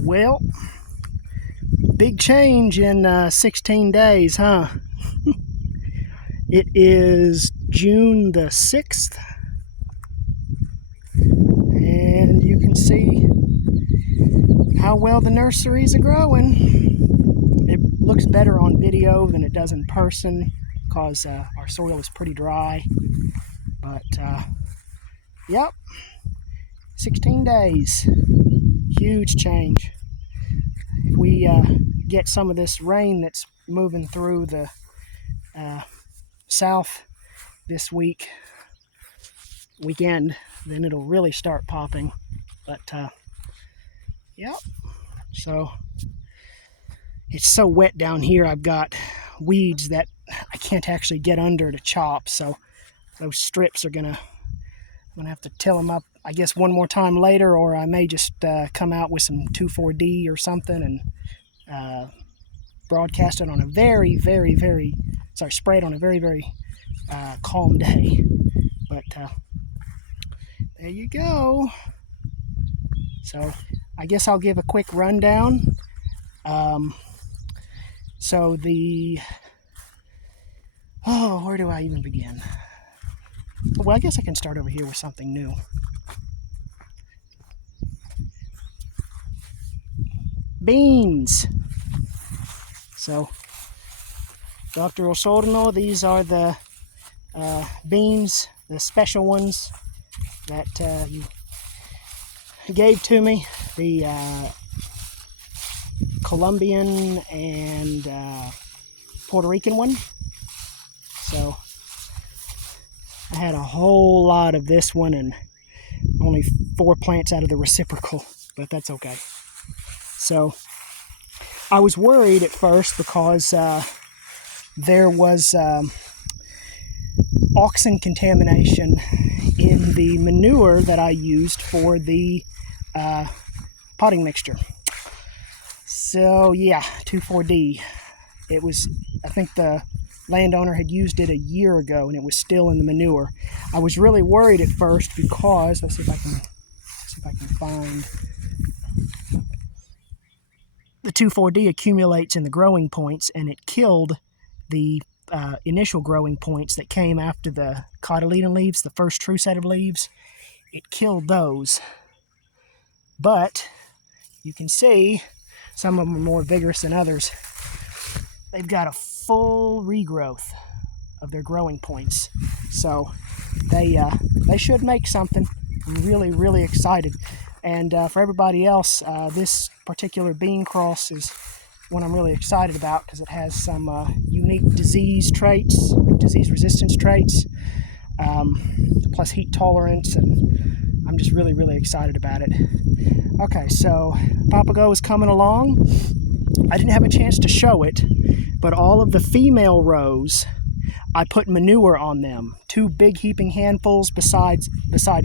Well, big change in 16 days, huh? It is June the 6th, and you can see how well the nurseries are growing. It looks better on video than it does in person because our soil is pretty dry. But, yep, 16 days, huge change. If we get some of this rain that's moving through the south this weekend, then it'll really start popping. But yep, so it's so wet down here. I've got weeds that I can't actually get under to chop, so those strips are I'm gonna have to till them up, I guess, one more time later, or I may just come out with some 2,4-D or something and broadcast it on a spray it on a very calm day. But there you go. So I guess I'll give a quick rundown. So where do I even begin? Well, I guess I can start over here with something new. Beans. So, Dr. Osorno, these are the beans, the special ones that you gave to me. The Colombian and Puerto Rican one. So I had a whole lot of this one and only 4 plants out of the reciprocal, but that's okay. So I was worried at first because there was auxin contamination in the manure that I used for the potting mixture. So yeah, 2,4-D. It was, I think the landowner had used it a year ago and it was still in the manure. I was really worried at first because, let's see if I can find, the 2,4-D accumulates in the growing points and it killed the initial growing points that came after the cotyledon leaves, the first true set of leaves. It killed those. But you can see some of them are more vigorous than others. They've got a full regrowth of their growing points. So they should make something. I'm really excited. And for everybody else, this particular bean cross is one I'm really excited about because it has some unique disease resistance traits, plus heat tolerance, and I'm just really excited about it. Okay, so Papago is coming along. I didn't have a chance to show it, but all of the female rows, I put manure on them. 2 big heaping handfuls beside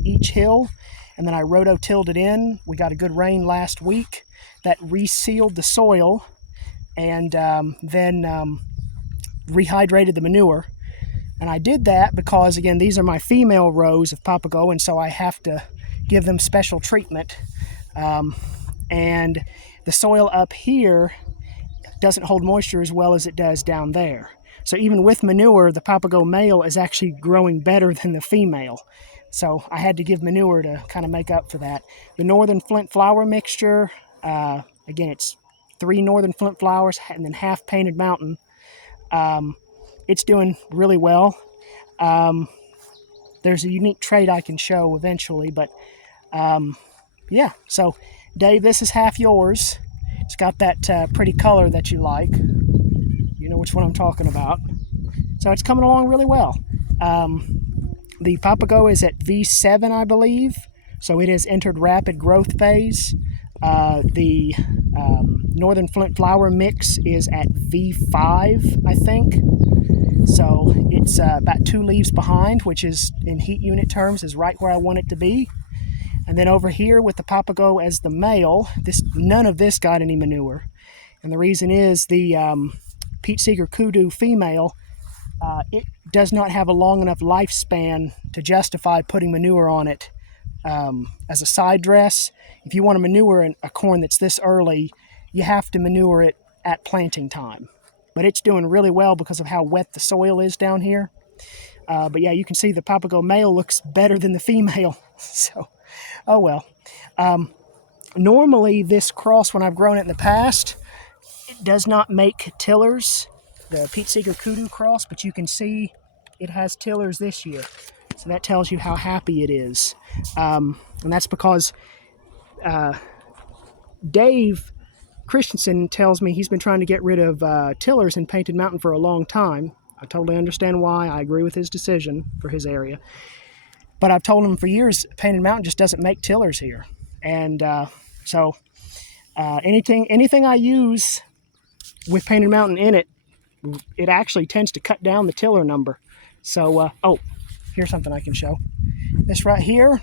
each hill, and then I rototilled it in. We got a good rain last week that resealed the soil and then rehydrated the manure. And I did that because, again, these are my female rows of Papago, and so I have to give them special treatment. And the soil up here doesn't hold moisture as well as it does down there. So even with manure, the Papago male is actually growing better than the female. So I had to give manure to kind of make up for that. The Northern Flint flower mixture, again, it's 3 Northern Flint flowers and then half Painted Mountain. It's doing really well. There's a unique trait I can show eventually, but yeah. So Dave, this is half yours. It's got that pretty color that you like. You know which one I'm talking about. So it's coming along really well. The Papago is at V7, I believe. So it has entered rapid growth phase. The Northern Flint flower mix is at V5, I think. So it's about 2 leaves behind, which is, in heat unit terms, is right where I want it to be. And then over here with the Papago as the male, none of this got any manure. And the reason is the Pete Seeger Kudu female, it does not have a long enough lifespan to justify putting manure on it as a side dress. If you want to manure a corn that's this early, you have to manure it at planting time. But it's doing really well because of how wet the soil is down here. But yeah, you can see the Papago male looks better than the female. So, oh well. Normally this cross, when I've grown it in the past, it does not make tillers, the Pete Seeger Kudu cross, but you can see it has tillers this year. So that tells you how happy it is. And that's because Dave Christensen tells me he's been trying to get rid of tillers in Painted Mountain for a long time. I totally understand why. I agree with his decision for his area. But I've told him for years, Painted Mountain just doesn't make tillers here. And so anything I use with Painted Mountain in it, it actually tends to cut down the tiller number. So, oh, here's something I can show. This right here,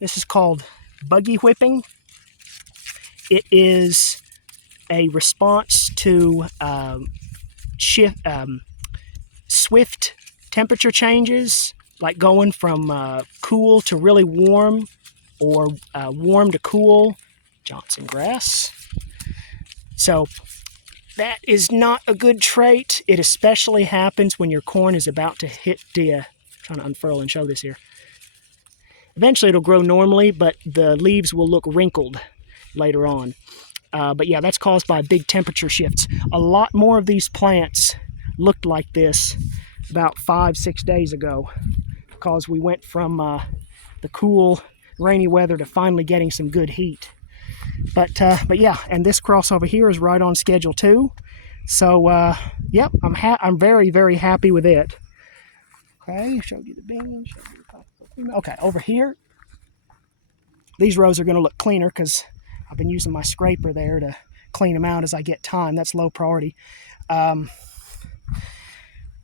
this is called buggy whipping. It is a response to swift temperature changes, like going from cool to really warm, or warm to cool. Johnson grass. So that is not a good trait. It especially happens when your corn is about to hit the, trying to unfurl and show this here. Eventually it'll grow normally, but the leaves will look wrinkled later on. But yeah, that's caused by big temperature shifts. A lot more of these plants looked like this about 5-6 days ago, because we went from the cool, rainy weather to finally getting some good heat. But yeah, and this cross over here is right on schedule too. So yep, I'm very, very happy with it. Okay, showed you the beans. Okay, over here, these rows are going to look cleaner because I've been using my scraper there to clean them out as I get time. That's low priority.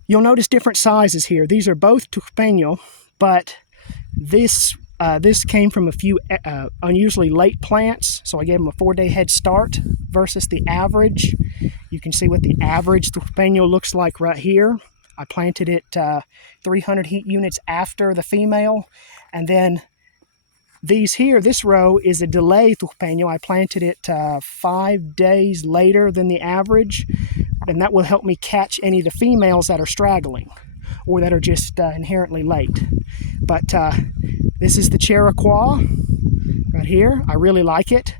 You'll notice different sizes here. These are both Tuxpeño, but this came from a few unusually late plants, so I gave them a 4-day head start versus the average. You can see what the average Tuxpeño looks like right here. I planted it 300 heat units after the female, and then these here, this row is a delay Tuxpeño. I planted it 5 days later than the average, and that will help me catch any of the females that are straggling or that are just inherently late. But this is the Cherokee right here. I really like it.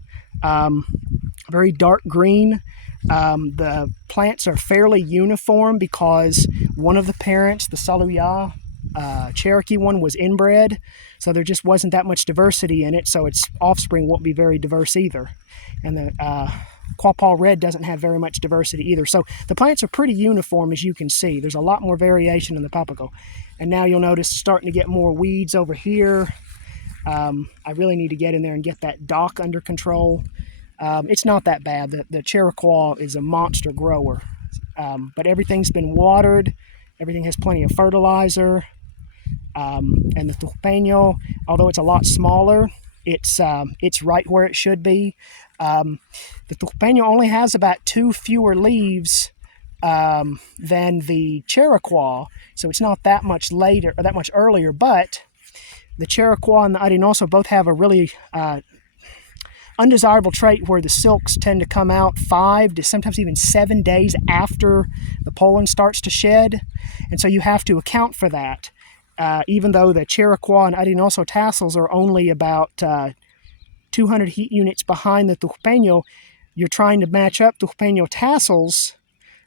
Very dark green. The plants are fairly uniform because one of the parents, the Saluya Cherokee one, was inbred, so there just wasn't that much diversity in it, so its offspring won't be very diverse either. And the Quapaw Red doesn't have very much diversity either. So the plants are pretty uniform, as you can see. There's a lot more variation in the Papago. And now you'll notice starting to get more weeds over here. I really need to get in there and get that dock under control. It's not that bad. The Cherokee is a monster grower. But everything's been watered. Everything has plenty of fertilizer. And the Tuxpeño, although it's a lot smaller, it's right where it should be. The Tuxpeño only has about 2 fewer leaves than the Cherokee, so it's not that much later or that much earlier. But the Cherokee and the Arenoso both have a really undesirable trait where the silks tend to come out 5 to sometimes even 7 days after the pollen starts to shed, and so you have to account for that. Even though the Cherokee and Arenoso tassels are only about 200 heat units behind the Tuxpeño, you're trying to match up Tuxpeño tassels,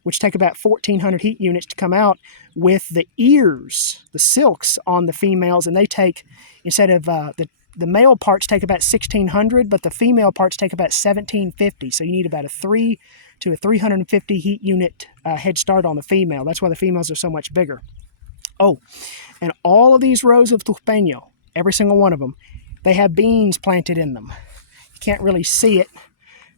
which take about 1,400 heat units to come out, with the ears, the silks on the females, and they take, instead of the male parts take about 1,600, but the female parts take about 1,750. So you need about a 3 to a 350 heat unit head start on the female. That's why the females are so much bigger. Oh, and all of these rows of Tuxpeño, every single one of them, they have beans planted in them. You can't really see it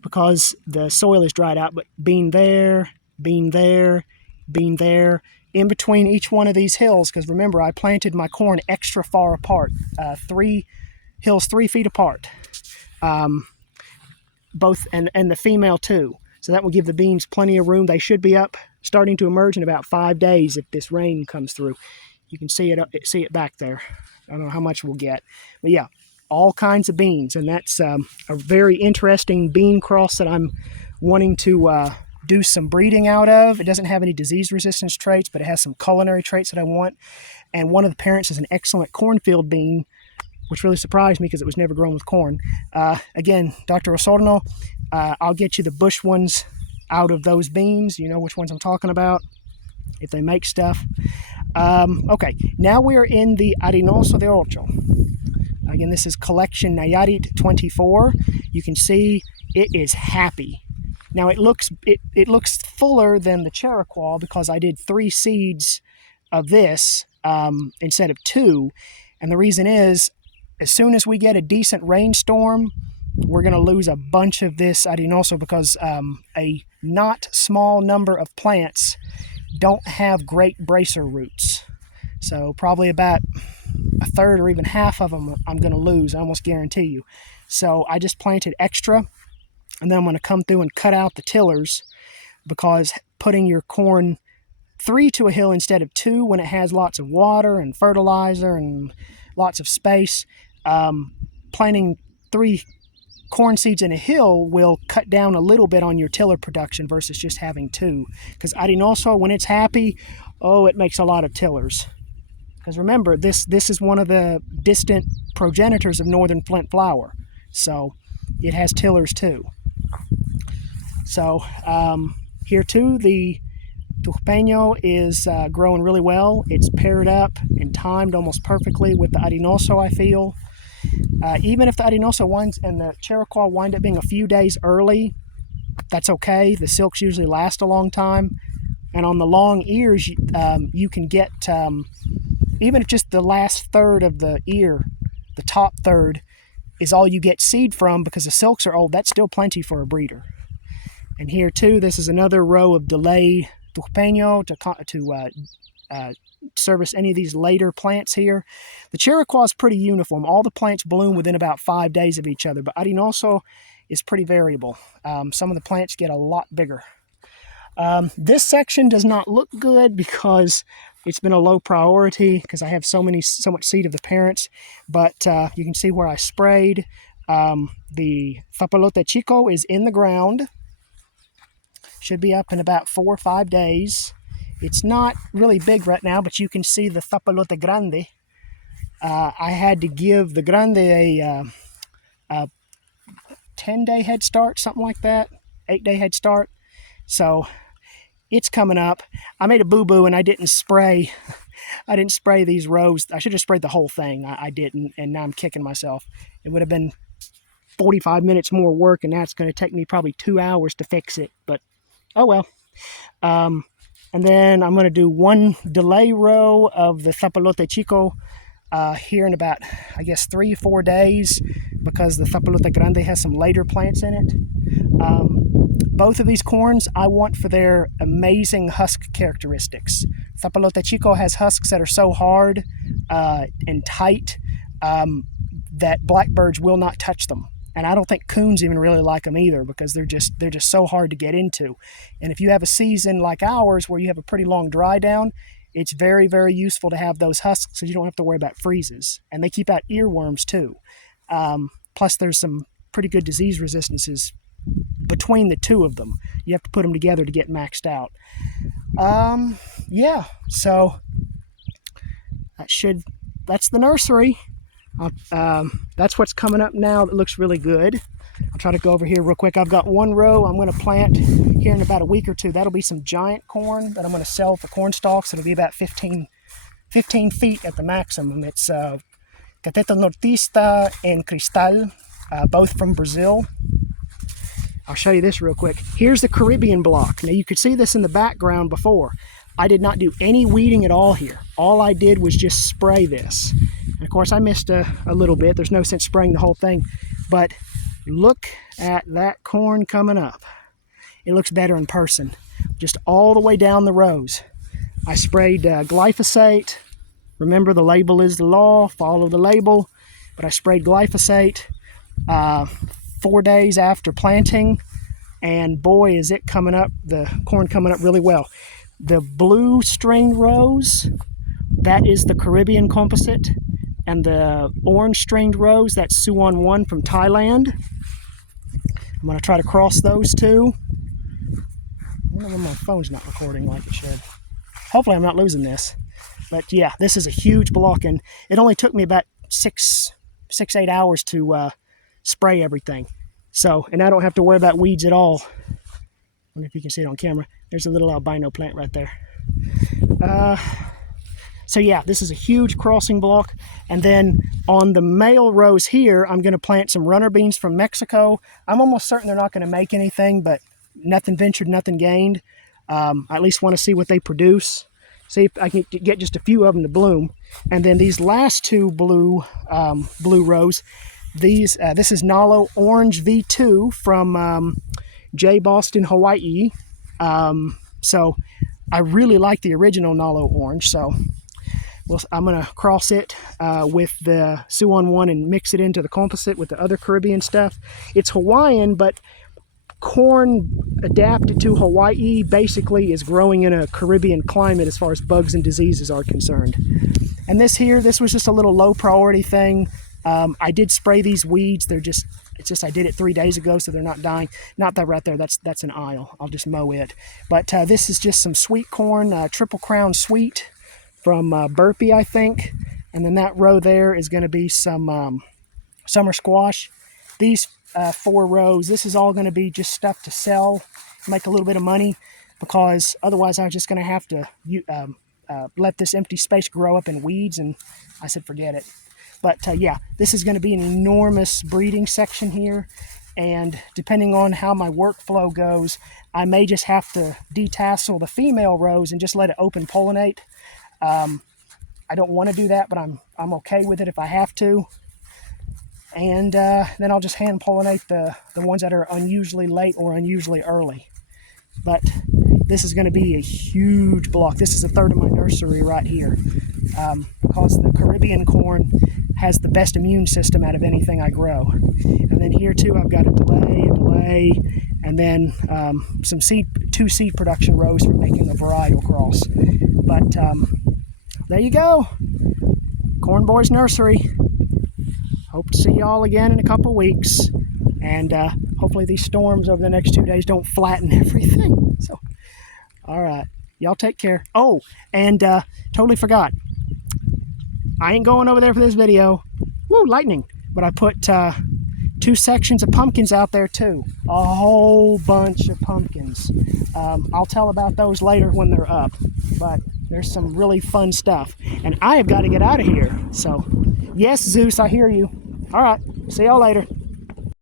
because the soil is dried out, but bean there, bean there, bean there, in between each one of these hills, because remember, I planted my corn extra far apart, 3 hills 3 feet apart, both, and the female too. So that will give the beans plenty of room. They should be up, starting to emerge in about 5 days if this rain comes through. You can see it back there. I don't know how much we'll get. But yeah, all kinds of beans. And that's a very interesting bean cross that I'm wanting to do some breeding out of. It doesn't have any disease resistance traits, but it has some culinary traits that I want. And one of the parents is an excellent cornfield bean, which really surprised me because it was never grown with corn. Again, Dr. Osorno, I'll get you the bush ones out of those beans. You know which ones I'm talking about, if they make stuff. Okay, now we are in the Arenoso de Ocho. Again, this is collection Nayarit 24. You can see it is happy. Now it looks fuller than the Chiriquah because I did 3 seeds of this instead of 2. And the reason is, as soon as we get a decent rainstorm, we're going to lose a bunch of this Arenoso because a not small number of plants don't have great bracer roots. So probably about a third or even half of them I'm going to lose, I almost guarantee you. So I just planted extra, and then I'm going to come through and cut out the tillers, because putting your corn 3 to a hill instead of 2 when it has lots of water and fertilizer and lots of space, planting 3 corn seeds in a hill will cut down a little bit on your tiller production versus just having 2. Because Arenoso, when it's happy, oh, it makes a lot of tillers. Because remember, this is one of the distant progenitors of northern Flint flower. So it has tillers too. So here too, the Turpeño is growing really well. It's paired up and timed almost perfectly with the Arenoso, I feel. Even if the Arenoso and the Chiriquah wind up being a few days early, that's okay. The silks usually last a long time. And on the long ears, you can get, even if just the last third of the ear, the top third, is all you get seed from because the silks are old, that's still plenty for a breeder. And here too, this is another row of delay Turpeño to service any of these later plants here. The Chiriquah is pretty uniform. All the plants bloom within about 5 days of each other, but Arenoso is pretty variable. Some of the plants get a lot bigger. This section does not look good because it's been a low priority because I have so much seed of the parents, but you can see where I sprayed. The Zapalote Chico is in the ground. Should be up in about 4 or 5 days. It's not really big right now, but you can see the Zapalote Grande. I had to give the Grande a 10-day head start, something like that, 8-day head start. So it's coming up. I made a boo-boo and I didn't spray. I didn't spray these rows. I should have sprayed the whole thing. I didn't, and now I'm kicking myself. It would have been 45 minutes more work, and now it's going to take me probably 2 hours to fix it. But oh well. And then I'm going to do 1 delay row of the Zapalote Chico here in about, I guess, 3 or 4 days, because the Zapalote Grande has some later plants in it. Both of these corns I want for their amazing husk characteristics. Zapalote Chico has husks that are so hard and tight that blackbirds will not touch them. And I don't think coons even really like them either, because they're just so hard to get into. And if you have a season like ours where you have a pretty long dry down, it's very, very useful to have those husks so you don't have to worry about freezes. And they keep out earworms too. Plus there's some pretty good disease resistances between the 2 of them. You have to put them together to get maxed out. Yeah, so that's the nursery. That's what's coming up now that looks really good. I'll try to go over here real quick. I've got 1 row I'm going to plant here in about a week or 2. That'll be some giant corn that I'm going to sell for corn stalks. It'll be about 15 feet at the maximum. It's Cateto Nortista and Cristal, both from Brazil. I'll show you this real quick. Here's the Caribbean block. Now you could see this in the background before. I did not do any weeding at all here. All I did was just spray this. And of course I missed a little bit. There's no sense spraying the whole thing. But look at that corn coming up. It looks better in person. Just all the way down the rows. I sprayed glyphosate. Remember, the label is the law. Follow the label. But I sprayed glyphosate 4 days after planting. And boy, is it coming up. The corn coming up really well. The blue string rows, that is the Caribbean composite. and the orange stringed rose, that's Suwon 1 from Thailand. I'm going to try to cross those two. I wonder when my phone's not recording like it should. Hopefully I'm not losing this. But yeah, this is a huge block, and it only took me about 8 hours to spray everything. So, and I don't have to worry about weeds at all. I wonder if you can see it on camera. There's a little albino plant right there. So yeah, this is a huge crossing block. And then on the male rows here, I'm going to plant some runner beans from Mexico. I'm almost certain they're not going to make anything, but nothing ventured, nothing gained. I at least want to see what they produce. See if I can get just a few of them to bloom. And then these last two blue rows, this is Nalo Orange V2 from J. Boston, Hawaii. So I really like the original Nalo Orange, so I'm going to cross it with the Suwon 1 and mix it into the composite with the other Caribbean stuff. It's Hawaiian, but corn adapted to Hawaii basically is growing in a Caribbean climate as far as bugs and diseases are concerned. And this was just a little low priority thing. I did spray these weeds. I did it 3 days ago, so they're not dying. Not that right there, that's an aisle. I'll just mow it. But this is just some sweet corn, Triple Crown Sweet from Burpee, I think. And then that row there is going to be some summer squash. These 4 rows, this is all going to be just stuff to sell, make a little bit of money, because otherwise I was just going to have to let this empty space grow up in weeds, and I said forget it. But yeah, this is going to be an enormous breeding section here, and depending on how my workflow goes, I may just have to detassel the female rows and just let it open pollinate. I don't want to do that, but I'm okay with it if I have to. And then I'll just hand pollinate the ones that are unusually late or unusually early. But this is going to be a huge block. This is a third of my nursery right here, because the Caribbean corn has the best immune system out of anything I grow. And then here too, I've got a delay, and then two seed production rows for making a varietal cross. But there you go, Corn Boys Nursery. Hope to see y'all again in a couple weeks, and hopefully these storms over the next 2 days don't flatten everything. So, all right, y'all take care. Oh, and totally forgot, I ain't going over there for this video. Woo, lightning! But I put 2 sections of pumpkins out there too. A whole bunch of pumpkins. I'll tell about those later when they're up. But there's some really fun stuff, and I have got to get out of here. So, yes, Zeus, I hear you. All right, see y'all later.